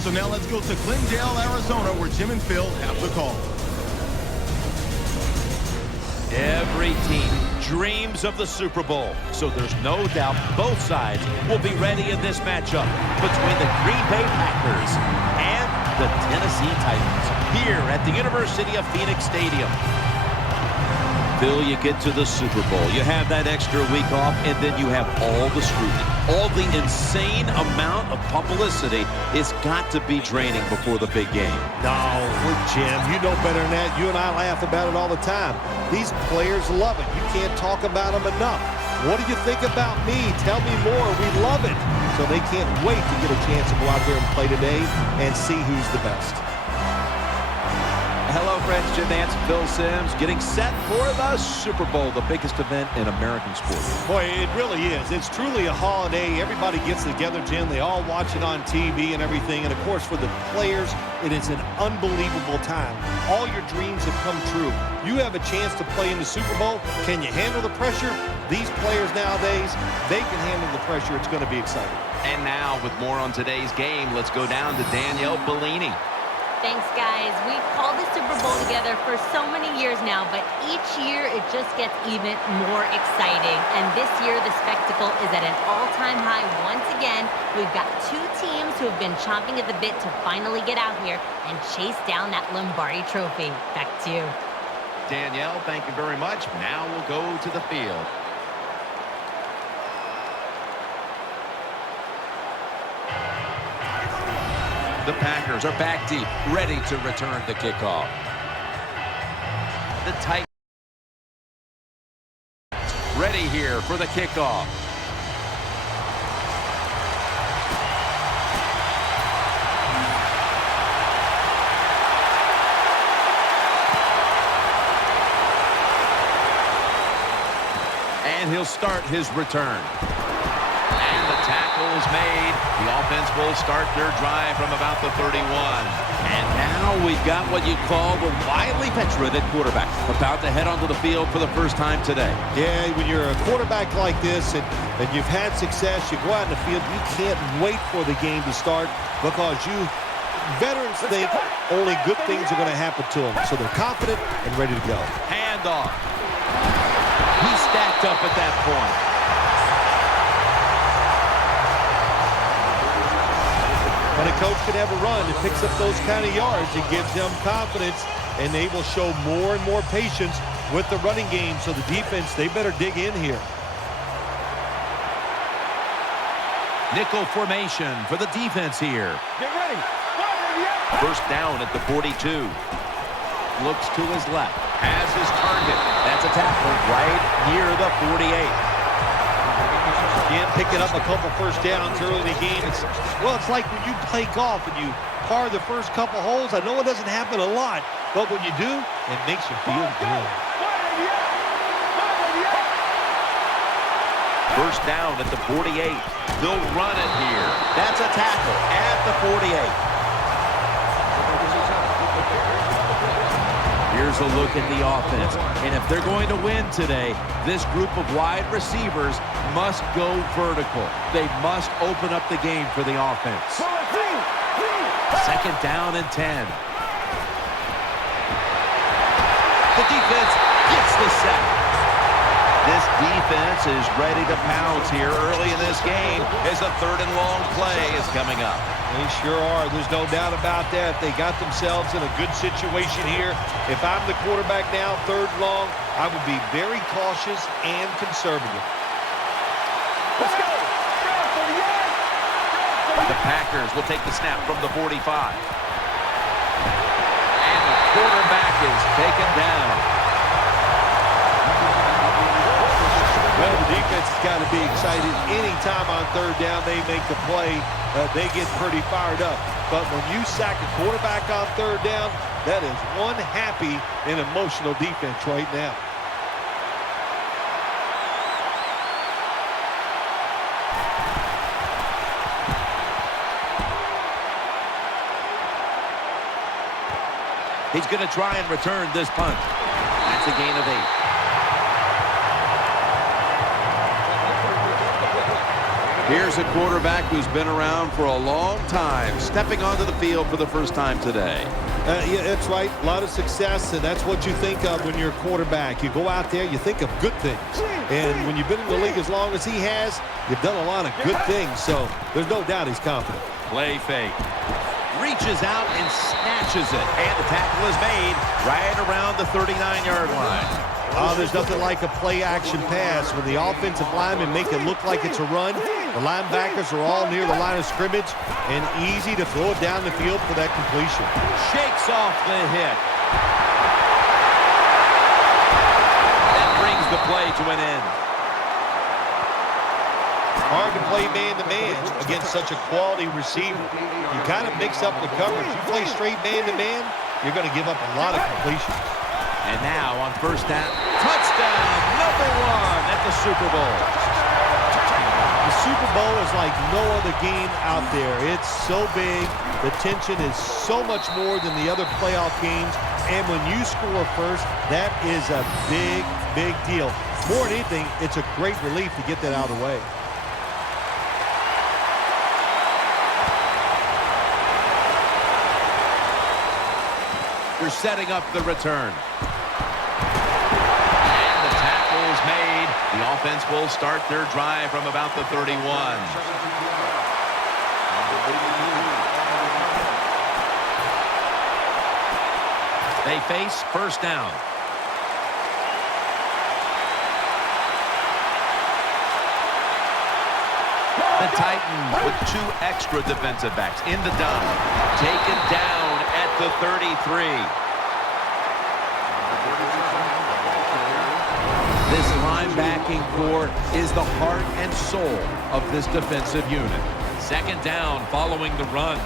So now let's go to Glendale, Arizona, where Jim and Phil have the call. Every team dreams of the Super Bowl, so there's no doubt both sides will be ready in this matchup between the Green Bay Packers and the Tennessee Titans here at the University of Phoenix Stadium. Phil, you get to the Super Bowl, you have that extra week off, and then you have all the scrutiny. All the insane amount of publicity. It's got to be draining before the big game. No, Jim, you know better than that. You and I laugh about it all the time. These players love it. You can't talk about them enough. What do you think about me? Tell me more. We love it. So they can't wait to get a chance to go out there and play today and see who's the best. Hello, friends. Jim Nance, Phil Simms, getting set for the Super Bowl, the biggest event in American sports. Boy, it really is. It's truly a holiday. Everybody gets together, Jim. They all watch it on TV and everything. And, of course, for the players, it is an unbelievable time. All your dreams have come true. You have a chance to play in the Super Bowl. Can you handle the pressure? These players nowadays, they can handle the pressure. It's going to be exciting. And now, with more on today's game, let's go down to Danielle Bellini. Thanks, guys. We've called the Super Bowl together for so many years now, but each year it just gets even more exciting. And this year, the spectacle is at an all-time high once again. We've got two teams who have been chomping at the bit to finally get out here and chase down that Lombardi trophy. Back to you. Danielle, thank you very much. Now we'll go to the field. The Packers are back deep, ready to return the kickoff. The Titans ready here for the kickoff. And he'll start his return. Tackle is made. The offense will start their drive from about the 31. And now we've got what you call the wily veteran at quarterback, about to head onto the field for the first time today. Yeah, when you're a quarterback like this and you've had success, you go out in the field, you can't wait for the game to start because veterans think only good things are going to happen to them. So they're confident and ready to go. Handoff. He stacked up at that point. When a coach can have a run that picks up those kind of yards, it gives them confidence, and they will show more and more patience with the running game. So the defense, they better dig in here. Nickel formation for the defense here. Get ready. First down at the 42. Looks to his left. Has his target. That's a tackle right near the 48. Again, picking up a couple first downs early in the game. It's like when you play golf and you par the first couple holes. I know it doesn't happen a lot, but when you do, it makes you feel good. First down at the 48. They'll run it here. That's a tackle at the 48. Here's a look at the offense. And if they're going to win today, this group of wide receivers must go vertical. They must open up the game for the offense. Second down and 10. The defense gets the sack. This defense is ready to pounce here early in this game as the third and long play is coming up. They sure are. There's no doubt about that. They got themselves in a good situation here. If I'm the quarterback now, third long, I would be very cautious and conservative. Let's go. The Packers will take the snap from the 45. And the quarterback is taken down. Well, the defense has got to be excited. Anytime on third down they make the play, they get pretty fired up. But when you sack a quarterback on third down, that is one happy and emotional defense right now. He's going to try and return this punt. That's a gain of 8. Here's a quarterback who's been around for a long time, stepping onto the field for the first time today. Yeah, that's right. A lot of success, and that's what you think of when you're a quarterback. You go out there, you think of good things. And when you've been in the league as long as he has, you've done a lot of good things. So there's no doubt he's confident. Play fake. Reaches out and snatches it. And the tackle is made right around the 39-yard line. Oh, there's nothing like a play-action pass. When the offensive linemen make it look like it's a run, the linebackers are all near the line of scrimmage, and easy to throw it down the field for that completion. Shakes off the hit. That brings the play to an end. Hard to play man-to-man against such a quality receiver. You kind of mix up the coverage. You play straight man-to-man, you're going to give up a lot of completions. And now on first down, touchdown, #1 at the Super Bowl. The Super Bowl is like no other game out there. It's so big. The tension is so much more than the other playoff games. And when you score first, that is a big, big deal. More than anything, it's a great relief to get that out of the way. They're setting up the return. And the tackle is made. The offense will start their drive from about the 31. They face first down. The Titans with 2 extra defensive backs in the dime. Taken down at the 33. This linebacking core is the heart and soul of this defensive unit. Second down following the run.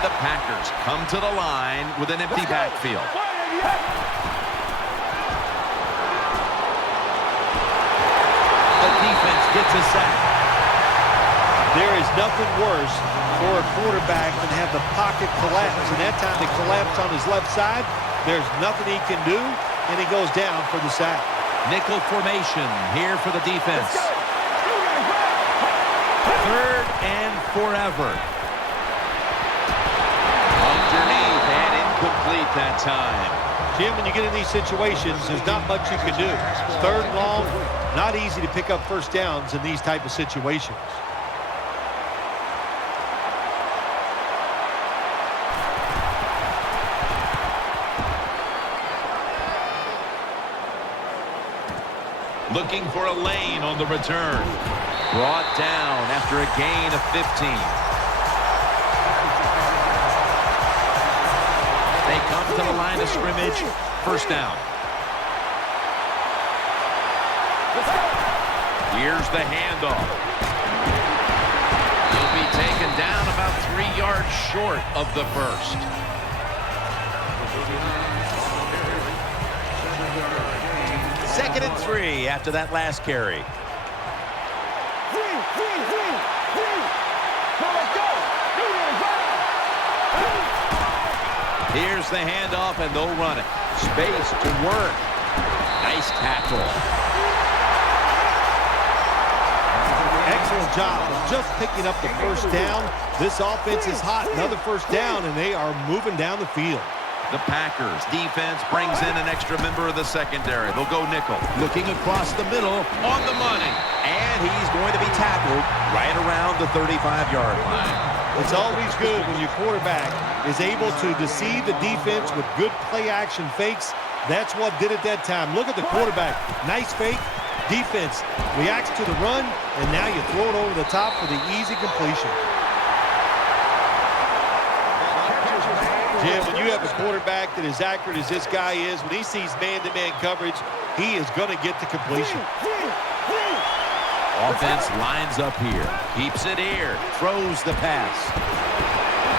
The Packers come to the line with an empty backfield. The defense gets a sack. There is nothing worse for a quarterback than have the pocket collapse. And that time it collapsed on his left side. There's nothing he can do, and he goes down for the sack. Nickel formation here for the defense. Third and forever. Underneath and incomplete that time. Jim, when you get in these situations, there's not much you can do. Third and long, not easy to pick up first downs in these type of situations. Looking for a lane on the return. Brought down after a gain of 15. They come to the line of scrimmage. First down. Here's the handoff. He'll be taken down about 3 yards short of the first. Second and 3 after that last carry. Here's the handoff, and they'll run it. Space to work. Nice tackle. Excellent job of just picking up the first down. This offense is hot. Another first down, and they are moving down the field. The Packers defense brings in an extra member of the secondary. They'll go nickel. Looking across the middle on the money. And he's going to be tackled right around the 35-yard line. It's always good when your quarterback is able to deceive the defense with good play-action fakes. That's what did it that time. Look at the quarterback. Nice fake. Defense reacts to the run, and now you throw it over the top for the easy completion. Jim, when you have a quarterback that is accurate as this guy is, when he sees man-to-man coverage, he is going to get the completion. Offense lines up here. Keeps it here. Throws the pass.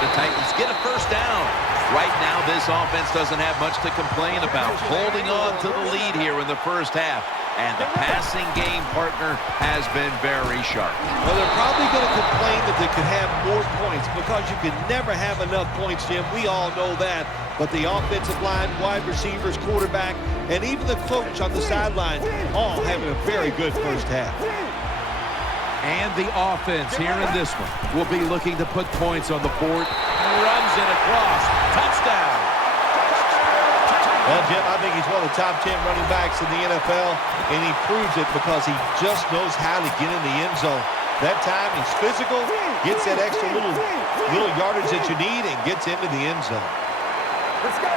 The Titans get a first down. Right now, this offense doesn't have much to complain about. Holding on to the lead here in the first half. And the passing game partner has been very sharp. Well, they're probably going to complain that they could have more points because you can never have enough points, Jim. We all know that. But the offensive line, wide receivers, quarterback, and even the coach on the sideline all having a very good first half. And the offense here in this one will be looking to put points on the board. Runs it across. Touchdown. Well, Jim, I think he's one of the top 10 running backs in the NFL, and he proves it because he just knows how to get in the end zone. That time he's physical, gets that extra little yardage that you need, and gets into the end zone. Let's go.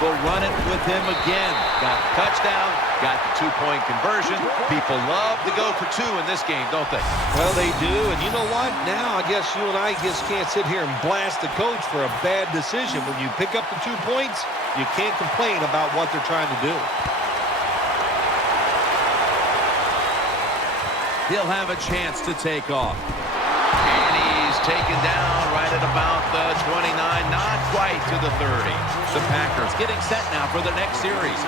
We'll run it with him again. Got the touchdown, got the two-point conversion. People love to go for two in this game, don't they? Well, they do, and you know what? Now I guess you and I just can't sit here and blast the coach for a bad decision. When you pick up the 2 points, you can't complain about what they're trying to do. He'll have a chance to take off. And he's taken down right at about the 29, not quite to the 30. The Packers getting set now for the next series.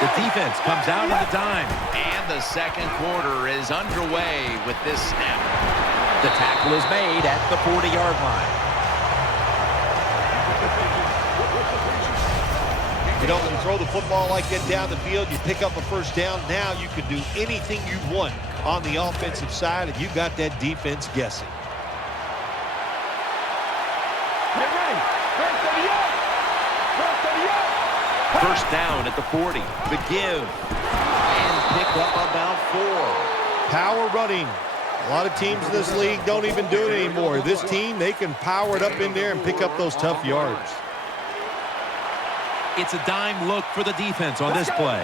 The defense comes out in the dime. And the second quarter is underway with this snap. The tackle is made at the 40-yard line. You know, when you throw the football like that down the field, you pick up a first down. Now you can do anything you want on the offensive side, and you got that defense guessing. First down at the 40. The give. And pick up about 4. Power running. A lot of teams in this league don't even do it anymore. This team, they can power it up in there and pick up those tough yards. It's a dime look for the defense on this play.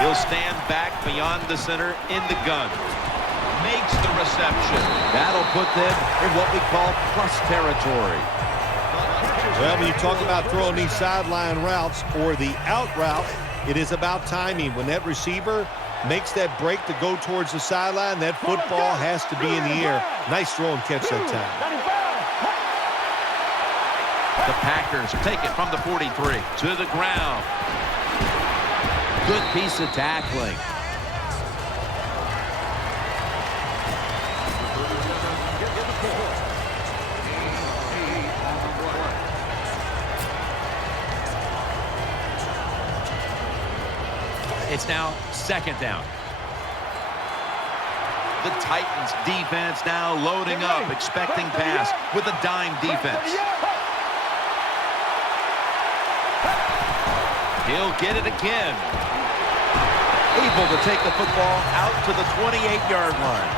He'll stand back beyond the center in the gun. Makes the reception. That'll put them in what we call plus territory. Well, when you talk about throwing these sideline routes or the out route, it is about timing. When that receiver makes that break to go towards the sideline, that football has to be in the air. Nice throw and catch that time. The Packers take it from the 43 to the ground. Good piece of tackling. It's now second down. The Titans defense now loading up, expecting pass with a dime defense. He'll get it again. Able to take the football out to the 28-yard line.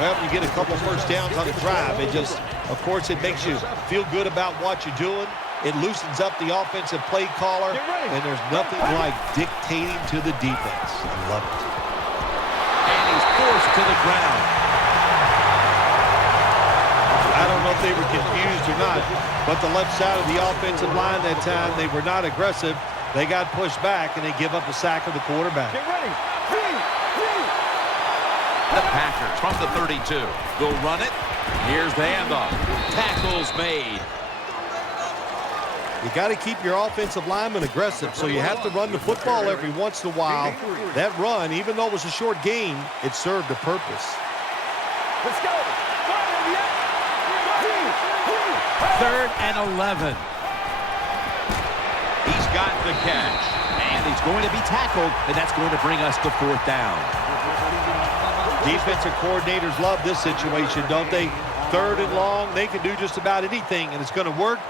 Well, you get a couple first downs on the drive. It just, of course, it makes you feel good about what you're doing. It loosens up the offensive play caller, and there's nothing like dictating to the defense. I love it. And he's forced to the ground. I don't know if they were confused or not, but the left side of the offensive line that time, they were not aggressive. They got pushed back, and they give up a sack of the quarterback. Get ready. The Packers from the 32. They'll run it. Here's the handoff. Tackles made. You got to keep your offensive linemen aggressive, so you have to run the football every once in a while. That run, even though it was a short game, it served a purpose. Let's go. Third and 11. He's got the catch. And he's going to be tackled, and that's going to bring us to fourth down. Defensive coordinators love this situation, don't they? Third and long, they can do just about anything, and it's going to work.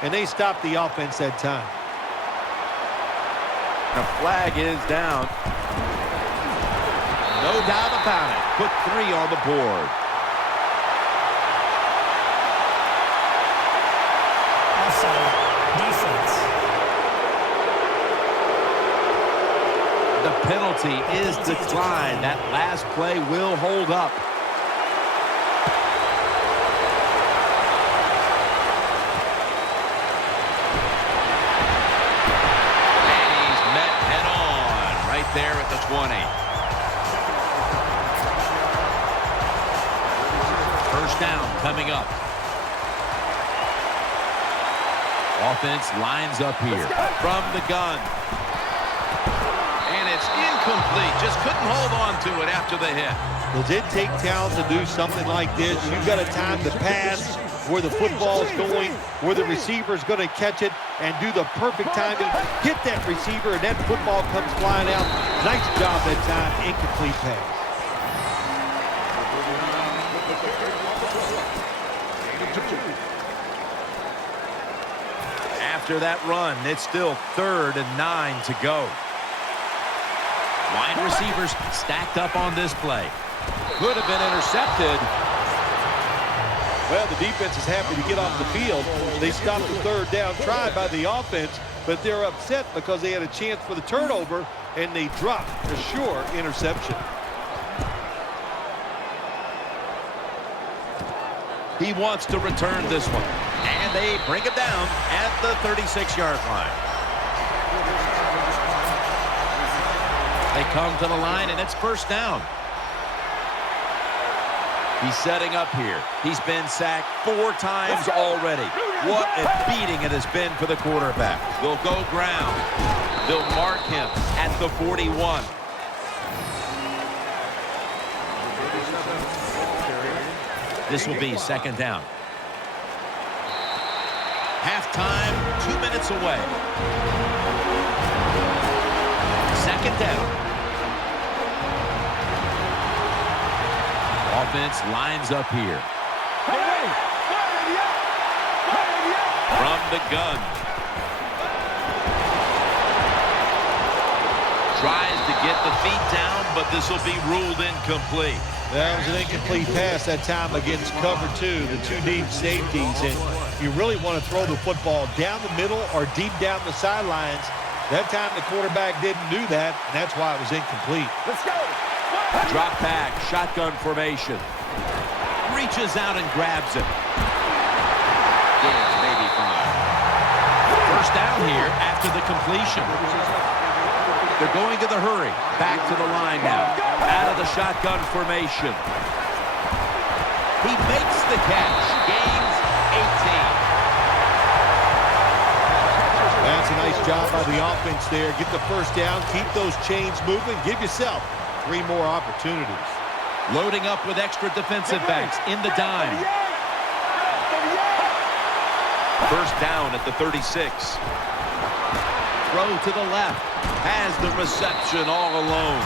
And they stopped the offense that time. The flag is down. No doubt about it. Put 3 on the board. Offside. Defense. The penalty is declined. That last play will hold up. There at the 20. First down coming up. Offense lines up here from the gun. And it's incomplete. Just couldn't hold on to it after the hit. Does it take talent to do something like this? You've got a time to pass, where the football's going, where the receiver's going to catch it, and do the perfect timing. Hit that receiver, and that football comes flying out. Nice job that time. Incomplete pass. After that run, it's still 3rd and 9 to go. Wide receivers stacked up on this play. Could have been intercepted. Well, the defense is happy to get off the field. They stopped the 3rd down try by the offense, but they're upset because they had a chance for the turnover, and they dropped a sure interception. He wants to return this one. And they bring him down at the 36-yard line. They come to the line, and it's 1st down. He's setting up here. He's been sacked 4 times already. What a beating it has been for the quarterback. They'll go ground. They'll mark him at the 41. This will be 2nd down. Halftime, 2 minutes away. 2nd down. Offense lines up here. From the gun. Tries to get the feet down, but this will be ruled incomplete. That was an incomplete pass that time against cover 2, the 2 deep safeties. And you really want to throw the football down the middle or deep down the sidelines. That time the quarterback didn't do that, and that's why it was incomplete. Let's go. Drop back, shotgun formation. Reaches out and grabs it. Gains maybe 5. 1st down here after the completion. They're going to the hurry. Back to the line now. Out of the shotgun formation. He makes the catch. Gains 18. That's a nice job by the offense there. Get the 1st down, keep those chains moving, give yourself 3 more opportunities. Loading up with extra defensive backs in the dime. 1st down at the 36. Throw to the left. Has the reception all alone.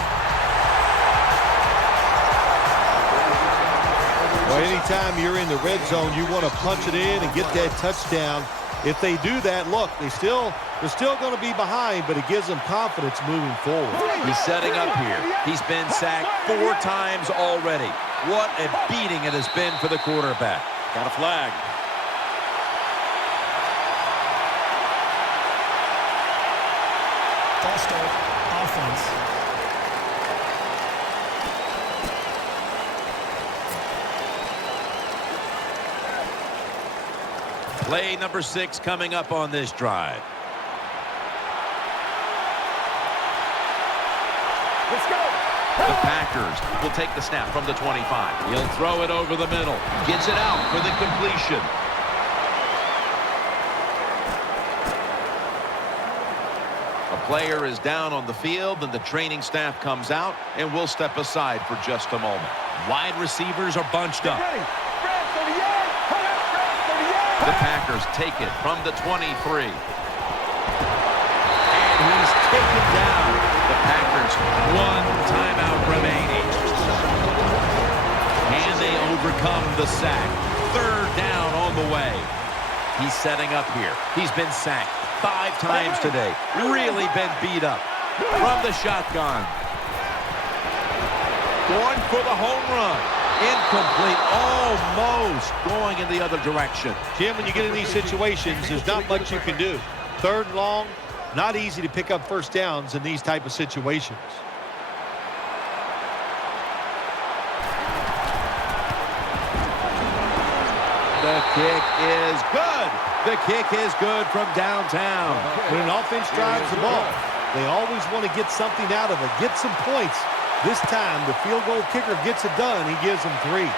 Well, anytime you're in the red zone, you want to punch it in and get that touchdown. If they do that, look, they're still going to be behind, but it gives them confidence moving forward. He's setting up here. He's been sacked 4 times already. What a beating it has been for the quarterback. Got a flag. False start. Offense. Play number 6 coming up on this drive. Let's go. The Packers will take the snap from the 25. He'll throw it over the middle. Gets it out for the completion. A player is down on the field, and the training staff comes out, and we'll step aside for just a moment. Wide receivers are bunched up. The Packers take it from the 23. And he's taken down. The Packers, 1 timeout remaining. And they overcome the sack. 3rd down on the way. He's setting up here. He's been sacked 5 times today. Really been beat up. From the shotgun. Going for the home run. Incomplete, almost going in the other direction. Jim, when you get in these situations, there's not much you can do. 3rd and long, not easy to pick up 1st downs in these type of situations. The kick is good. The kick is good from downtown. When an offense drives the ball, they always want to get something out of it, get some points. This time, the field goal kicker gets it done. He gives them 3. And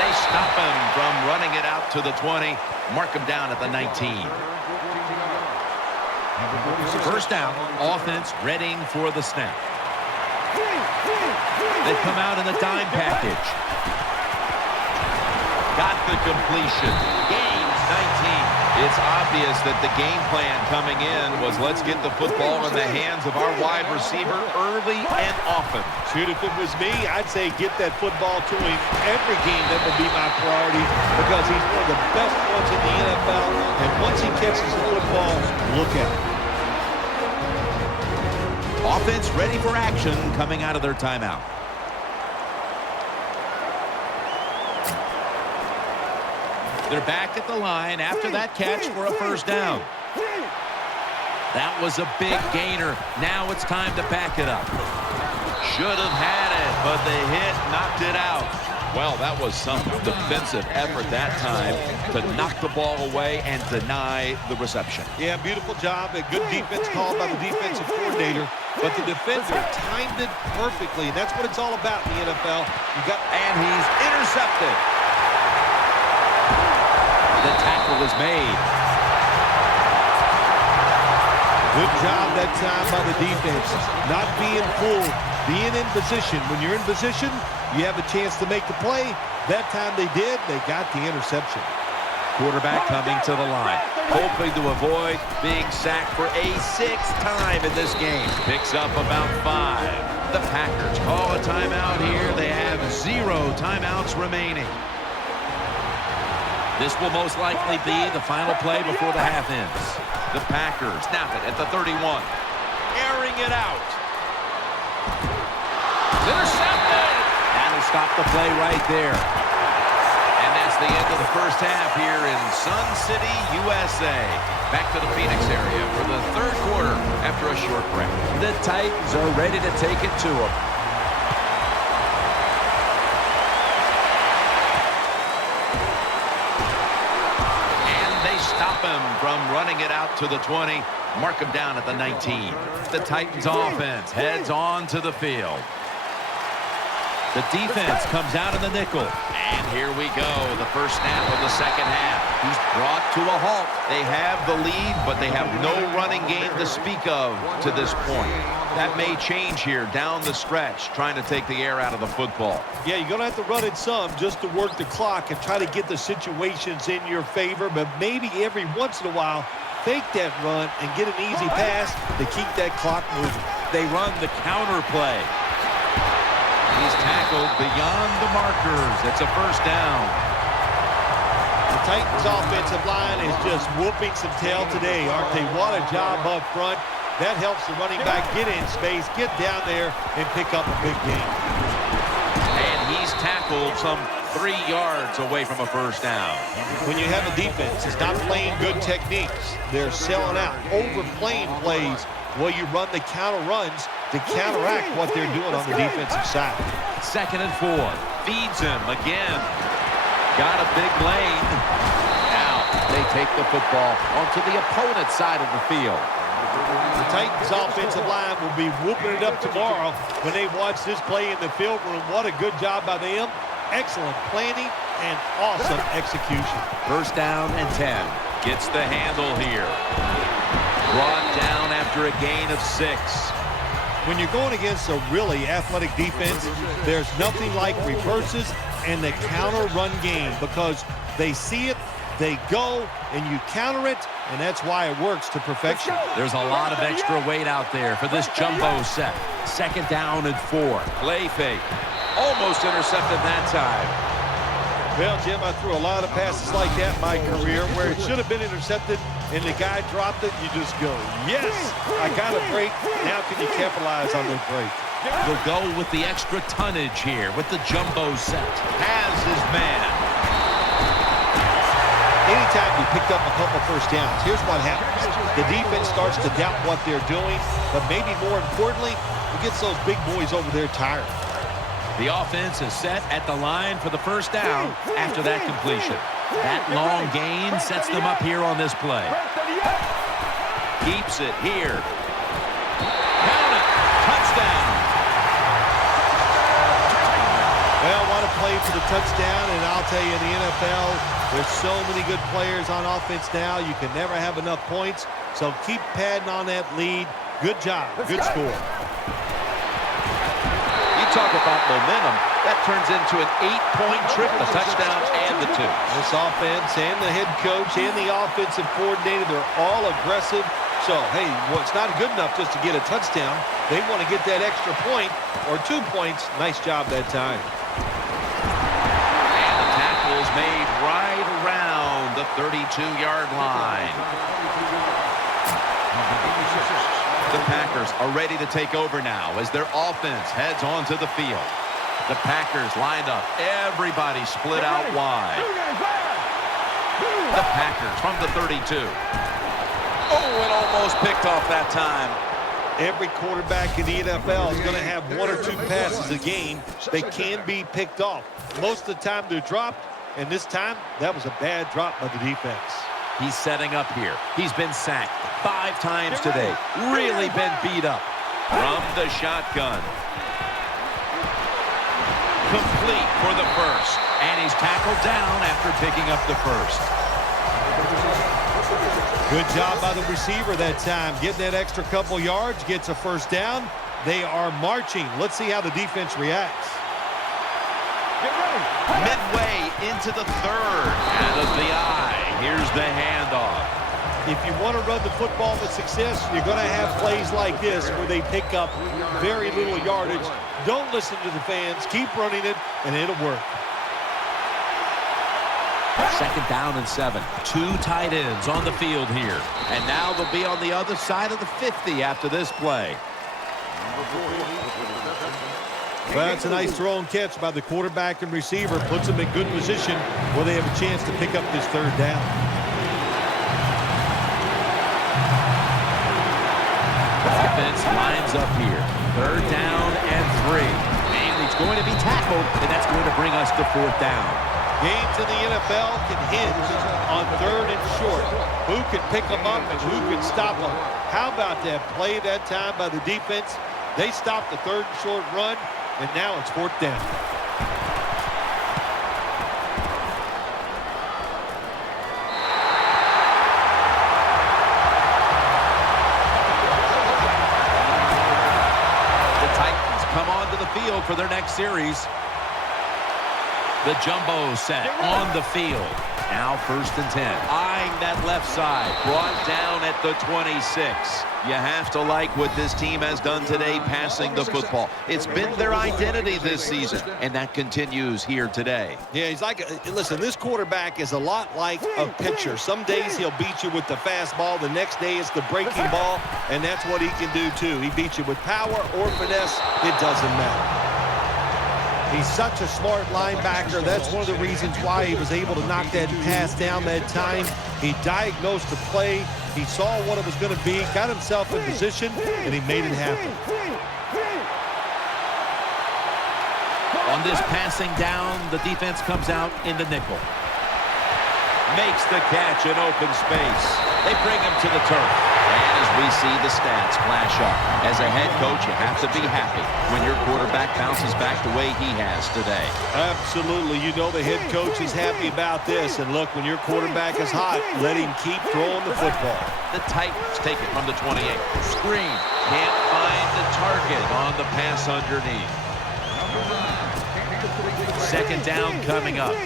they stop him from running it out to the 20. Mark him down at the 19. 1st down, offense readying for the snap. They come out in the dime package. Got the completion. Gain 19. It's obvious that the game plan coming in was let's get the football in the hands of our wide receiver early and often. Shoot, if it was me, I'd say get that football to him every game. That will be my priority because he's one of the best ones in the NFL. And once he catches the football, look out. Offense ready for action coming out of their timeout. They're back at the line after that catch for a first down. That was a big gainer. Now it's time to back it up. Should have had it, but the hit knocked it out. Well, that was some defensive effort that time to knock the ball away and deny the reception. Yeah, beautiful job. A good defense called by the defensive coordinator. But the defender timed it perfectly. That's what it's all about in the NFL. And he's intercepted. The tackle was made. Good job that time by the defense. Not being fooled, being in position. When you're in position, you have a chance to make the play. That time they did. They got the interception. Quarterback coming to the line, hoping to avoid being sacked for a 6th time in this game. Picks up about 5. The Packers call a timeout here. They have 0 timeouts remaining. This will most likely be the final play before the half ends. The Packers snap it at the 31. Airing it out. Intercepted! That'll stop the play right there. And that's the end of the first half here in Sun City, USA. Back to the Phoenix area for the third quarter after a short break. The Titans are ready to take it to them. Stop him from running it out to the 20. Mark him down at the 19. The Titans offense heads on to the field. The defense comes out in the nickel. And here we go, the first snap of the second half. He's brought to a halt. They have the lead, but they have no running game to speak of to this point. That may change here down the stretch, trying to take the air out of the football. Yeah, you're going to have to run it some just to work the clock and try to get the situations in your favor, but maybe every once in a while, fake that run and get an easy pass to keep that clock moving. They run the counter play. He's tackled beyond the markers. It's a first down. The Titans offensive line is just whooping some tail today, aren't they? What a job up front. That helps the running back get in space, get down there, and pick up a big game. And he's tackled some 3 yards away from a first down. When you have a defense that's not playing good techniques, they're selling out, overplaying plays while you run the counter runs to counteract what they're doing on the defensive side. 2nd and 4. Feeds him again. Got a big lane. Now they take the football onto the opponent's side of the field. The Titans offensive line will be whooping it up tomorrow when they watch this play in the film room. What a good job by them. Excellent planning and awesome execution. First down and 10. Gets the handle here. Brought down after a gain of 6. When you're going against a really athletic defense, there's nothing like reverses and the counter run game because they see it, they go, and you counter it, and that's why it works to perfection. There's a lot of extra weight out there for this jumbo set. 2nd down and 4. Play fake. Almost intercepted that time. Well, Jim, I threw a lot of passes like that in my career where it should have been intercepted and the guy dropped it. You just go, yes, I got a break. Now can you capitalize on the break? We'll go with the extra tonnage here with the jumbo set. Has his man. Anytime you picked up a couple first downs, here's what happens. The defense starts to doubt what they're doing, but maybe more importantly, it gets those big boys over there tired. The offense is set at the line for the first down after that completion. That long gain sets them up here on this play. Keeps it here. Count it. Touchdown. Well, what a play for the touchdown, and I'll tell you, in the NFL, there's so many good players on offense now, you can never have enough points, so keep padding on that lead. Good job. Good score. You talk about momentum, that turns into an 8-point trip, the touchdown and the 2. This offense and the head coach and the offensive coordinator, they're all aggressive. So, hey, well, it's not good enough just to get a touchdown. They want to get that extra point or 2 points. Nice job that time. And the tackle is made right around the 32-yard line. The Packers are ready to take over now as their offense heads onto the field. The Packers lined up. Everybody split out wide. The Packers from the 32. Oh, it almost picked off that time. Every quarterback in the NFL is going to have 1 or 2 passes a game. They can be picked off. Most of the time they're dropped, and this time that was a bad drop by the defense. He's setting up here. He's been sacked 5 times today. Really been beat up. From the shotgun. Complete for the first. And he's tackled down after picking up the first. Good job by the receiver that time. Getting that extra couple yards, gets a first down. They are marching. Let's see how the defense reacts. Midway into the third. Out of the eye. Here's the handoff. If you want to run the football with success, you're going to have plays like this where they pick up very little yardage. Don't listen to the fans. Keep running it, and it'll work. 2nd down and 7. 2 tight ends on the field here. And now they'll be on the other side of the 50 after this play. Well, that's a nice throw and catch by the quarterback and receiver. Puts them in good position where they have a chance to pick up this 3rd down. Offense lines up here. 3rd down and 3. And he's going to be tackled, and that's going to bring us to 4th down. Games in the NFL can hinge on 3rd and short. Who can pick them up and who can stop them? How about that play that time by the defense? They stopped the 3rd and short run, and now it's 4th down. The Titans come onto the field for their next series. The jumbo set on the field. Now 1st and 10. Eyeing that left side. Brought down at the 26. You have to like what this team has done today passing the football. It's been their identity this season, and that continues here today. Yeah, he's like, listen, this quarterback is a lot like a pitcher. Some days he'll beat you with the fastball. The next day it's the breaking ball, and that's what he can do too. He beats you with power or finesse. It doesn't matter. He's such a smart linebacker. That's one of the reasons why he was able to knock that pass down that time. He diagnosed the play. He saw what it was going to be, got himself in position, and he made it happen. On this passing down, the defense comes out in the nickel. Makes the catch in open space. They bring him to the turf. And as we see the stats flash up, as a head coach, you have to be happy when your quarterback bounces back the way he has today. Absolutely. You know the head coach is happy about this. And look, when your quarterback is hot, let him keep throwing the football. The Titans take it from the 28. Screen. Can't find the target on the pass underneath. 2nd down coming up.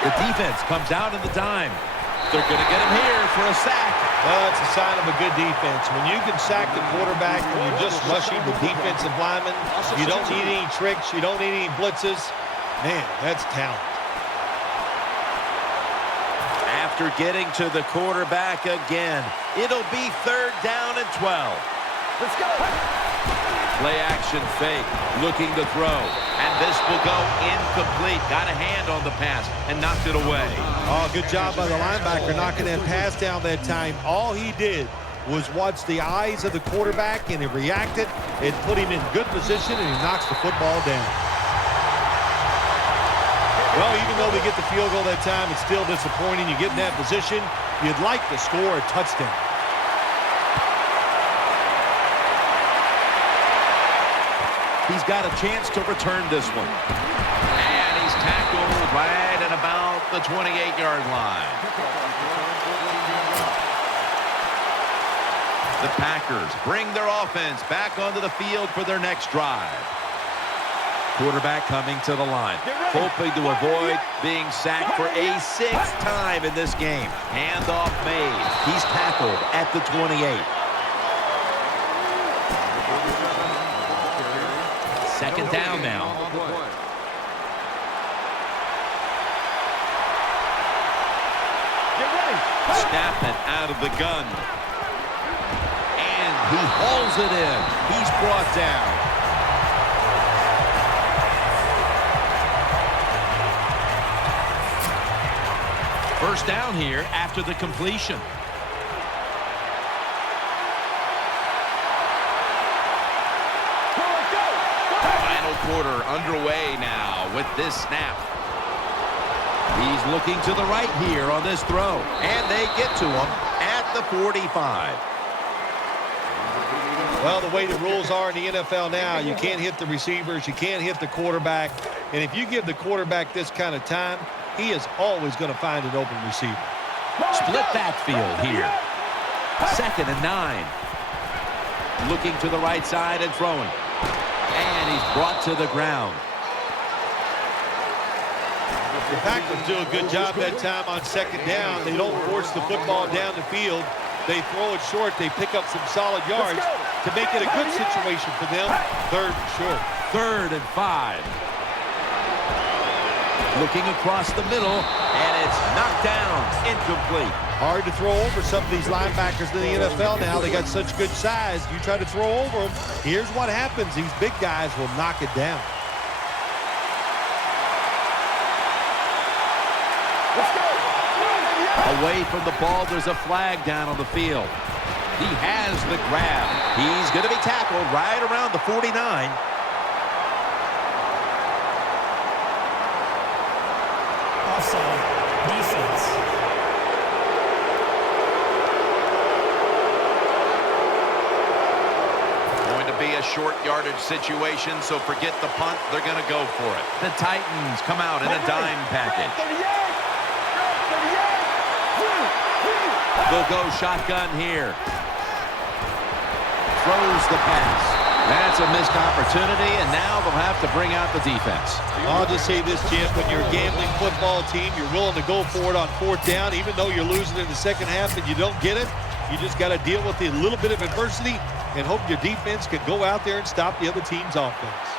The defense comes out in the dime. They're going to get him here for a sack. Well, it's a sign of a good defense. When you can sack the quarterback when you're just rushing the defensive lineman, you don't need any tricks, you don't need any blitzes. Man, that's talent. After getting to the quarterback again, it'll be 3rd down and 12. Let's go. Play action fake, looking to throw. And this will go incomplete. Got a hand on the pass and knocked it away. Oh, good job by the linebacker knocking that pass down that time. All he did was watch the eyes of the quarterback, and he reacted. It put him in good position, and he knocks the football down. Well, even though they get the field goal that time, it's still disappointing. You get in that position, you'd like to score a touchdown. He's got a chance to return this one. And he's tackled right at about the 28-yard line. The Packers bring their offense back onto the field for their next drive. Quarterback coming to the line, hoping to avoid being sacked for a 6th time in this game. Handoff made. He's tackled at the 28. Second down now. Snap it out of the gun. And he hauls it in. He's brought down. First down here after the completion. Final quarter underway now with this snap. He's looking to the right here on this throw. And they get to him at the 45. Well, the way the rules are in the NFL now, you can't hit the receivers, you can't hit the quarterback. And if you give the quarterback this kind of time, he is always going to find an open receiver. Split backfield here. 2nd and 9. Looking to the right side and throwing. And he's brought to the ground. The Packers do a good job that time on 2nd down. They don't force the football down the field. They throw it short. They pick up some solid yards to make it a good situation for them. 3rd and short. 3rd and 5. Looking across the middle, and it's knocked down, incomplete. Hard to throw over some of these linebackers in the NFL now. They got such good size. You try to throw over them, here's what happens. These big guys will knock it down. Away from the ball, there's a flag down on the field. He has the grab. He's going to be tackled right around the 49. Offside. Defense. Going to be a short yardage situation, so forget the punt. They're going to go for it. The Titans come out in a dime package. They'll go shotgun here. Throws the pass. That's a missed opportunity, and now they'll have to bring out the defense. I'll just say this, Jim. When you're a gambling football team, you're willing to go for it on 4th down, even though you're losing in the second half and you don't get it. You just got to deal with a little bit of adversity and hope your defense can go out there and stop the other team's offense.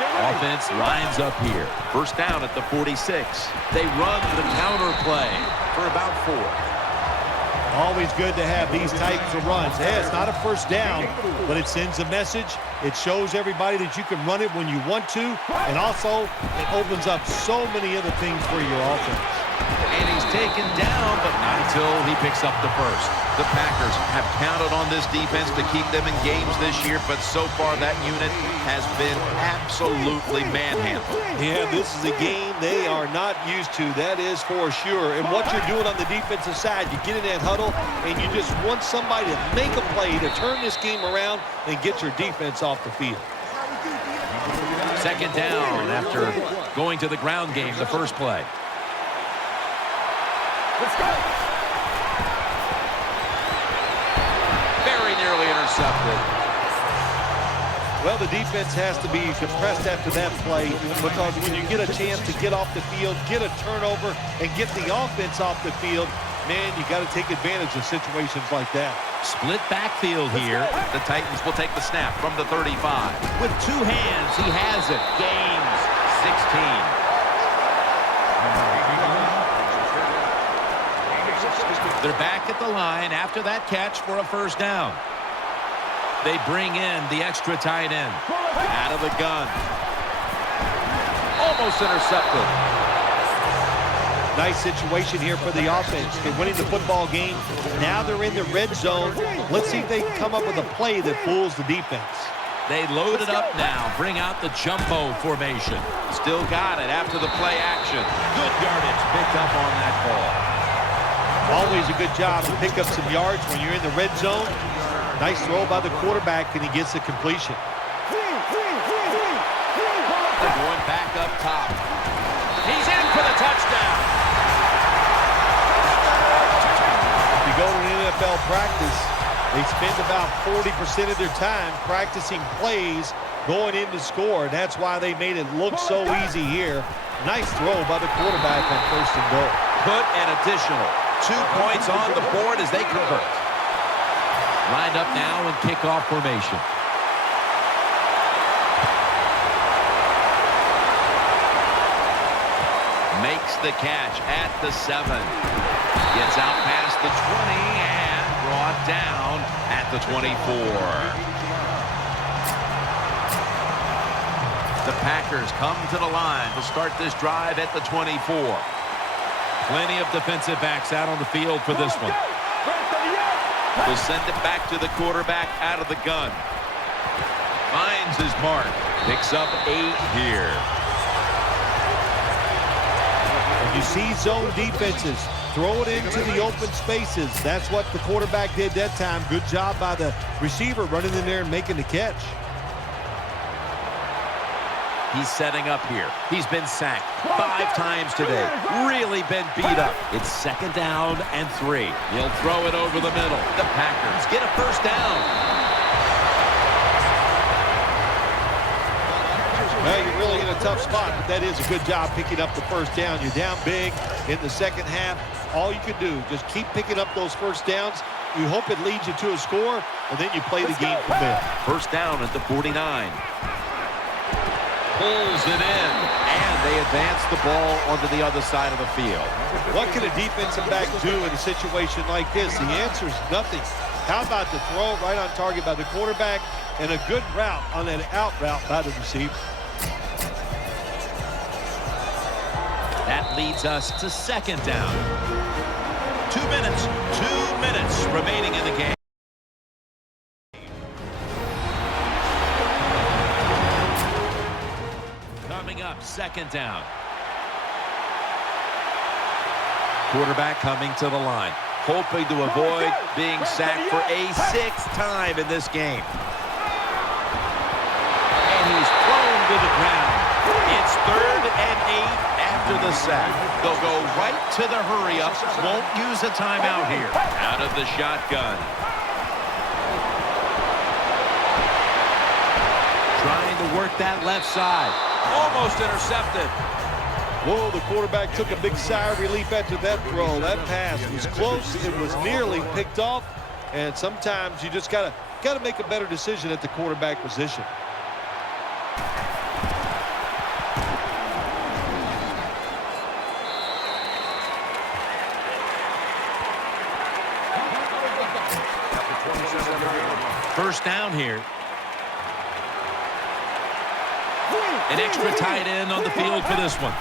Offense lines up here. First down at the 46. They run the counter play for about 4. Always good to have these types of runs. Yeah, it's not a first down, but it sends a message. It shows everybody that you can run it when you want to, and also it opens up so many other things for your offense. And he's taken down, but not until he picks up the first. The Packers have counted on this defense to keep them in games this year, but so far that unit has been absolutely manhandled. Yeah, this is a game they are not used to. That is for sure. And what you're doing on the defensive side, you get in that huddle, and you just want somebody to make a play to turn this game around and get your defense off the field. 2nd down after going to the ground game the first play. Let's go. Very nearly intercepted. Well, the defense has to be compressed after that play, because when you get a chance to get off the field, get a turnover, and get the offense off the field, man, you got to take advantage of situations like that. Split backfield here. The Titans will take the snap from the 35. With 2 hands, he has it. Gains 16. They're back at the line after that catch for a first down. They bring in the extra tight end. Out of the gun. Almost intercepted. Nice situation here for the offense. They're winning the football game. Now they're in the red zone. Let's see if they can come up with a play that fools the defense. They load it up now. Bring out the jumbo formation. Still got it after the play action. Good yardage picked up on that ball. Always a good job to pick up some yards when you're in the red zone. Nice throw by the quarterback, and he gets the completion. They're going back up top. He's in for the touchdown. If you go to an NFL NFL practice, they spend about 40% of their time practicing plays going in to score. And that's why they made it look so easy here. Nice throw by the quarterback on 1st and goal. Put an additional 2 points on the board as they convert. Lined up now in kickoff formation. Makes the catch at the 7. Gets out past the 20 and brought down at the 24. The Packers come to the line to start this drive at the 24. Plenty of defensive backs out on the field for this one. Will send it back to the quarterback out of the gun. Finds his mark. Picks up 8 here. You see zone defenses. Throw it into the open spaces. That's what the quarterback did that time. Good job by the receiver running in there and making the catch. He's setting up here. He's been sacked 5 times today. Really been beat up. It's 2nd down and 3. He'll throw it over the middle. The Packers get a 1st down. Well, you're really in a tough spot, but that is a good job picking up the 1st down. You're down big in the 2nd half. All you can do, just keep picking up those 1st downs. You hope it leads you to a score, and then you play the game from there. 1st down at the 49. Pulls it in, and they advance the ball onto the other side of the field. What can a defensive back do in a situation like this? The answer is nothing. How about the throw right on target by the quarterback and a good route on that out route by the receiver? That leads us to 2nd down. 2 minutes remaining in the game. Coming up, 2nd down. Quarterback coming to the line, hoping to avoid being sacked for a 6th time in this game. And he's thrown to the ground. It's 3rd and 8 after the sack. They'll go right to the hurry-up. Won't use a timeout here. Out of the shotgun. Trying to work that left side. Almost intercepted. Whoa, the quarterback took a big sigh of relief after that throw. That pass was close. It was nearly picked off. And sometimes you just gotta make a better decision at the quarterback position. First down here. An extra tight end on the field for this one.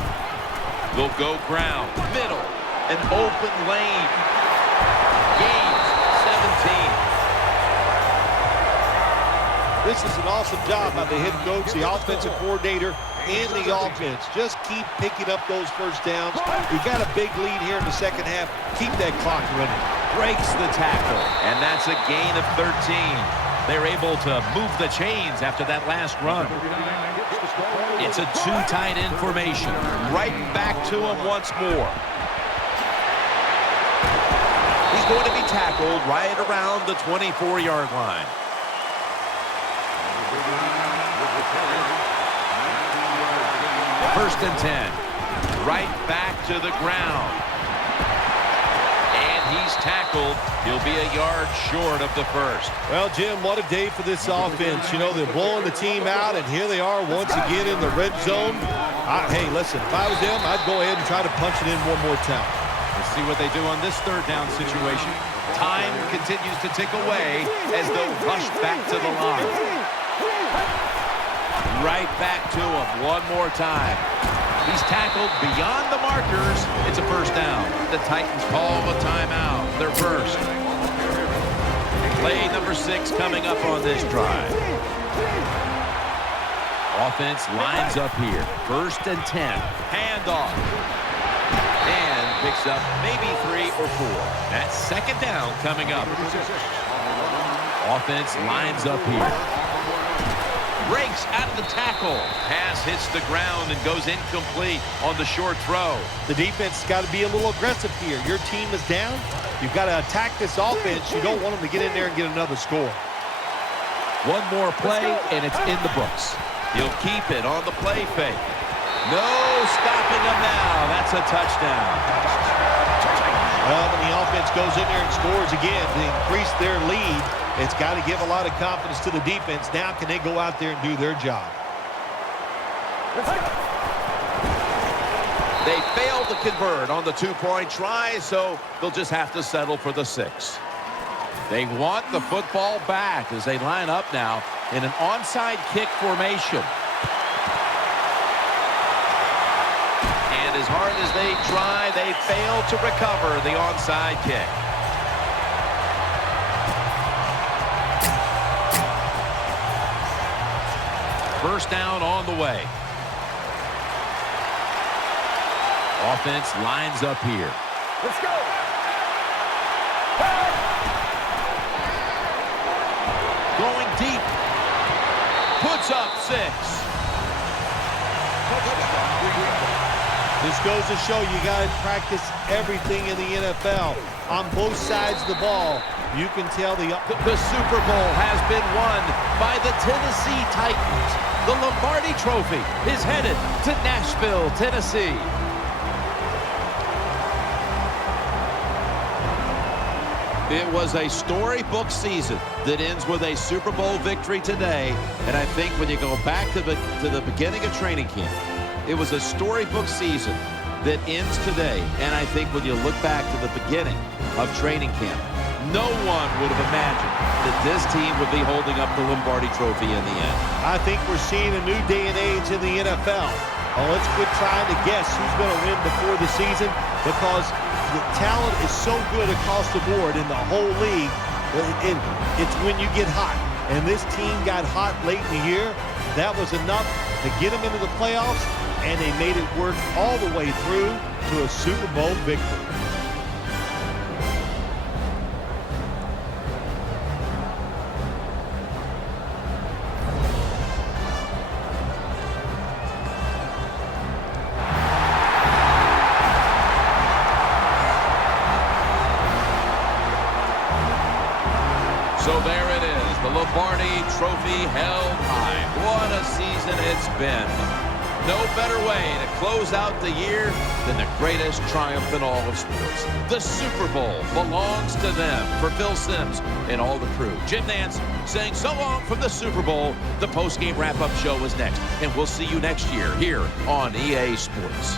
They'll go ground, middle, an open lane. Gains 17. This is an awesome job by the head coach, the offensive coordinator, and the offense. Just keep picking up those 1st downs. You've got a big lead here in the 2nd half. Keep that clock running. Breaks the tackle, and that's a gain of 13. They're able to move the chains after that last run. It's a 2 tight end formation. Right back to him once more. He's going to be tackled right around the 24-yard line. First and 10. Right back to the ground. And he's tackled. He'll be a yard short of the 1st. Well, Jim, what a day for this offense. You know, they're blowing the team out, and here they are once again in the red zone. Hey, listen, if I was them, I'd go ahead and try to punch it in one more time. Let's see what they do on this 3rd down situation. Time continues to tick away as they'll rush back to the line. Right back to him one more time. He's tackled beyond the markers. It's a 1st down. The Titans call a timeout. Their 1st. Play number 6 coming up on this drive. Offense lines up here. 1st and 10. Handoff. And picks up maybe 3 or 4. That's 2nd down coming up. Offense lines up here. breaks out of the tackle. Pass hits the ground and goes incomplete on the short throw. The defense has got to be a little aggressive here. Your team is down. You've got to attack this offense. You don't want them to get in there and get another score. One more play, and it's in the books. He'll keep it on the play fake. No stopping him now. That's a touchdown. Well, when the offense goes in there and scores again to increase their lead, it's got to give a lot of confidence to the defense. Now can they go out there and do their job? They failed to convert on the two-point try, so they'll just have to settle for the 6. They want the football back as they line up now in an onside kick formation. And as hard as they try, they fail to recover the onside kick. First down on the way. Offense lines up here. Let's go. Going deep. Puts up 6. This goes to show you got to practice everything in the NFL. On both sides of the ball, you can tell the Super Bowl has been won by the Tennessee Titans. The Lombardi Trophy is headed to Nashville, Tennessee. It was a storybook season that ends with a Super Bowl victory today. And I think when you go back to the beginning of training camp, it was a storybook season that ends today. And I think when you look back to the beginning of training camp, no one would have imagined that this team would be holding up the Lombardi Trophy in the end. I think we're seeing a new day and age in the NFL. Let's quit trying to guess who's going to win before the season, because the talent is so good across the board in the whole league. It's when you get hot. And this team got hot late in the year. That was enough to get them into the playoffs, and they made it work all the way through to a Super Bowl victory. So there it is, the Lombardi Trophy held high. What a season it's been. No better way to close out the year than the greatest triumph in all of sports. The Super Bowl belongs to them. For Phil Simms and all the crew, Jim Nance saying so long from the Super Bowl. The post-game wrap-up show is next, and we'll see you next year here on EA Sports.